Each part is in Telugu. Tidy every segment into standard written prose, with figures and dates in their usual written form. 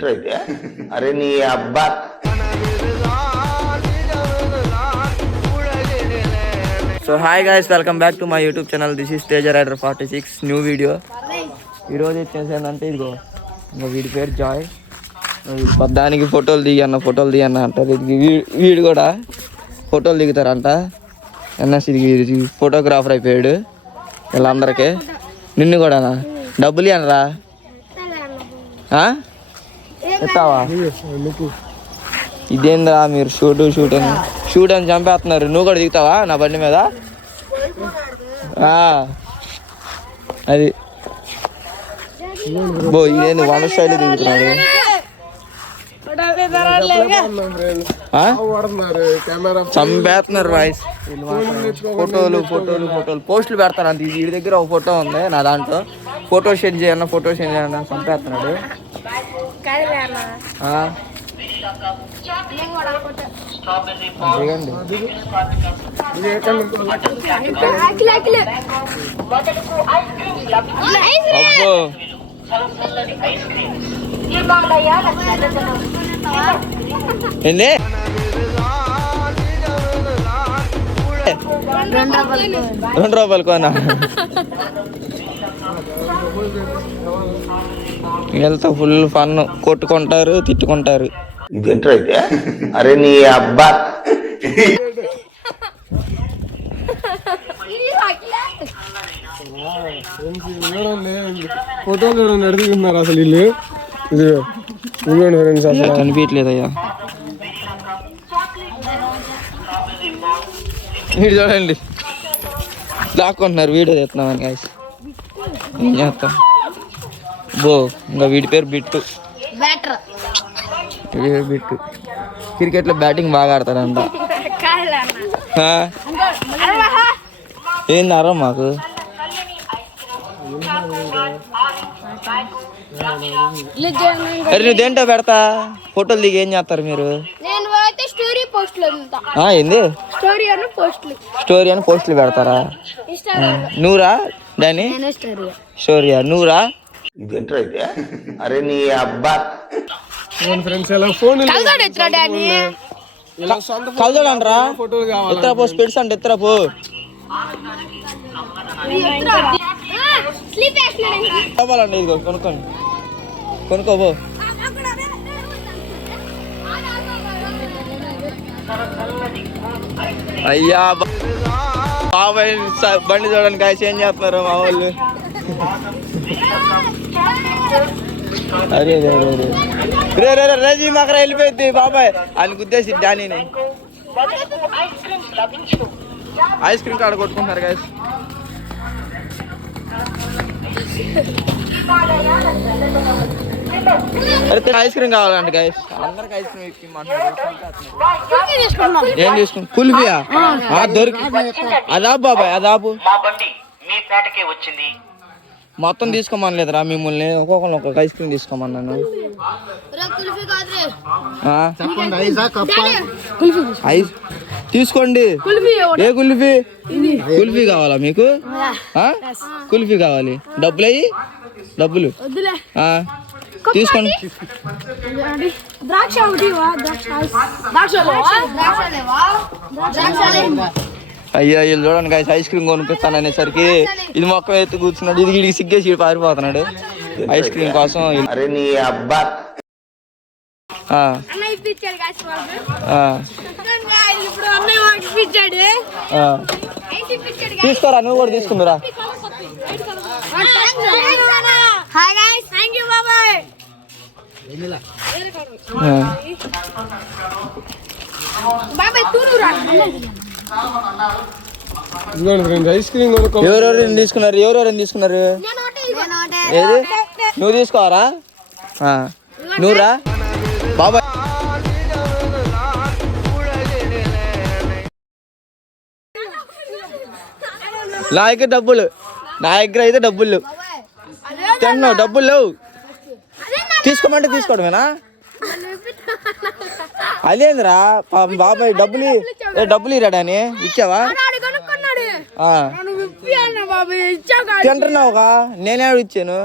ఇదేంట్రా అయితే? అరే నీ అబ్బా. So hi guys, welcome back to my YouTube channel. This is Teja rider 46 new video. ఈరోజు వచ్చేసానంటే ఇదిగో ఇంకా వీడి పేరు జాయ్. పద్దానికి ఫోటోలు దిగన్న అంటారు. వీడు కూడా ఫోటోలు దిగుతారంట. ఎన్ఎస్ ఇది ఫోటోగ్రాఫర్ అయిపోయాడు వీళ్ళందరికీ. నిన్ను కూడా డబ్బులు అనరా ఎత్తావా? ఇదేంద్రా మీరు షూట్ అని చంపేస్తున్నారు. నువ్వు కూడా దిగుతావా నా బండి మీద? అది బో ఇదేంది వన్ స్టైల్ దిగుతున్నాడు. చంపేస్తున్నారు వాయిస్. ఫోటోలు పోస్టులు పెడతాను అంత. వీడి దగ్గర ఒక ఫోటో ఉంది నా దాంట్లో. ఫోటో షేర్ చేయన్న చంపేస్తున్నాడు. అబ్బో ఏంది? ₹2 కొన్నా వెళ్తా. ఫుల్ ఫన్, కొట్టుకుంటారు, తిట్టుకుంటారు. ఇదేంట్రా అయితే? అరే నీ అబ్బా. ఫోటోలు నడుతున్నారు అసలు వీళ్ళు. కనిపించలేదయ్యా. వీడు చూడండి దాక్కుంటున్నారు. Video తెస్తున్నామని guys. ఏం చేస్తాం బో. ఇంకా వీడి పేరు బిట్టు. బిట్టు క్రికెట్లో బ్యాటింగ్ బాగా ఆడతాడంట. ఏందారా మాకు? అరే నువ్వు దేంటో పెడతా ఫోటోలు దిగి ఏం చేస్తారు మీరు? ఏంది స్టోరీ అని పోస్టులు పెడతారా? నువ్వురా డానీ స్టోరీయా? నువ్వురా? ఇదేంట్రా అయితే? అరే నీ అబ్బా. కలదోడంట్రా ఎత్తరా పో. స్పీడ్స్ అంటే ఎత్తరా పో. కావాలండి ఇదిగో కొనుక్కోబో. అయ్యా బాబాయ్ బండి చూడండి కాయ ఏం చేస్తున్నారు మా వాళ్ళు. అరే రే రే రజీ మాకర వెళ్ళిపోయింది బాబాయ్ అని గుద్దేసి డానీని. ఐస్ క్రీమ్ కాడ కొట్టుకుంటున్నారు గాయస్. అరే ఐస్ క్రీమ్ కావాలండి గాయస్. అందరికి ఐస్ క్రీమ్ ఇప్పిమంటున్నారు. ఏం తీసుకున్నా? కుల్ఫియా దొరికి అదాపు బాబాయ్ అదాపు. మొత్తం తీసుకోమనలేదురా మిమ్మల్ని. ఒక్కొక్క ఐస్ క్రీమ్ తీసుకోమన్నాను. ఐస్ తీసుకోండి. ఏ కుల్ఫీ? కుల్ఫీ కావాలా మీకు? కుల్ఫీ కావాలి. డబ్బులు తీసుకోండి. అయ్యా వీళ్ళు చూడండి గాయస్ ఐస్ క్రీమ్ కొనిపిస్తాను అనేసరికి ఇది మొక్క ఎత్తు కూర్చున్నాడు. ఇది వీడికి సిగ్గేసి పారిపోతున్నాడు ఐస్ క్రీమ్ కోసం. అరే నీ అబ్బా. తీసుకోరా నువ్వు కూడా తీసుకుందురా. ఎవరెవరు తీసుకున్నారు? ఏది నువ్వు తీసుకోవరా? నువ్వురా బాబాయ్. నా దగ్గర అయితే డబ్బులు లేవు. తిన్నావు డబ్బులు లేవు. తీసుకోమంటే తీసుకోవడమేనా? అదేంద్రా బాబాయ్ డబ్బులు ఇరాడాని ఇచ్చావా? తింటున్నావుగా నేనే ఇచ్చాను.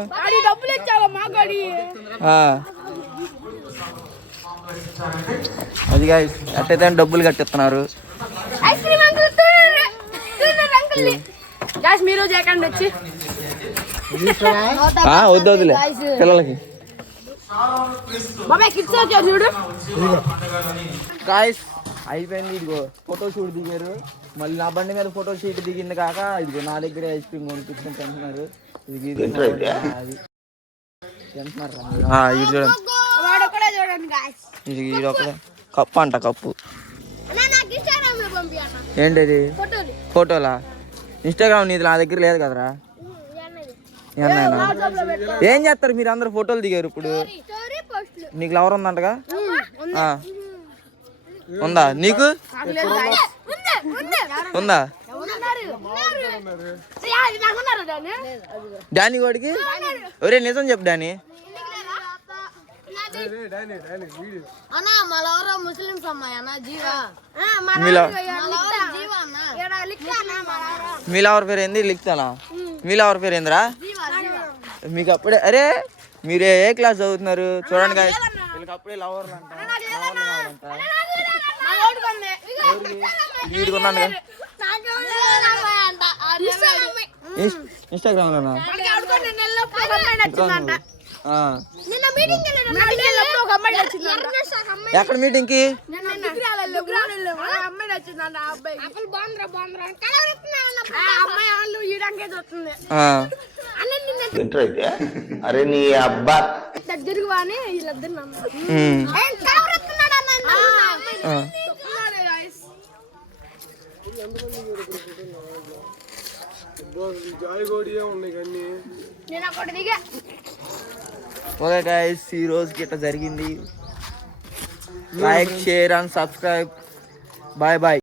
అది గాయస్ అట్టయితే డబ్బులు కట్టిస్తున్నారు. Ice cream uncle uncle guys మీరు చేయకండి వచ్చి వద్దు వద్దులే పిల్లలకి. బాబాయ్ కిడ్స్ వచ్చారు చూడు. గాయస్ అయిపోయింది. ఇదిగో ఫోటో షూట్ దిగారు. మళ్ళీ నా బండి మీద ఫోటో షూట్ దిగింది కాక ఇదిగో నా దగ్గర ఐస్ క్రీమ్ కొనిపించుకుని తింటున్నారు. ఇది తింటున్నారు. ఇది చూడండి. వాడు ఒకడే చూడండి గాయ్స్. ఇది ఒక కప్పు అంట. కప్పు అన్న నాకు ఇన్స్టాగ్రామ్ లో పంపి అన్న ఏంటిది? ఫోటోలు. ఫోటోలా? ఇన్స్టాగ్రామ్ నీది నా దగ్గర లేదు కదరా. ఏం చేస్తారు మీరు అందరు ఫోటోలు దిగారు ఇప్పుడు? స్టోరీ పోస్టులు. నీకు లవర్ ఉందంటగా? ఉందా నీకు? ఉందా? డానీ వాడికి? ఒరే నిజం చెప్పు డానీ. అన్న మలవరో ముస్లిమ్స్ అమ్మాయి అన్న జీవా. మీలో ఎవరి పేరు ఏంది? లిఖితానా? మీలో ఎవరి పేరు ఏందిరా? మీకు అప్పుడే అరే మీరు ఏ క్లాస్ చదువుతున్నారు? చూడండి గాయస్ వీళ్ళకి అప్పుడే లవర్లు అంట. వీడుకున్నాను ఇన్స్టాగ్రామ్ లోనా? ఎక్కడ మీటింగ్ కి? అరే నీ అబ్బా దగ్గరికి వాని వీళ్ళిద్దరు నేను అక్కడ దిగా. ఓకే గైస్ ఈ రోజుకి ఇట్లా జరిగింది. Like share and subscribe. Bye bye.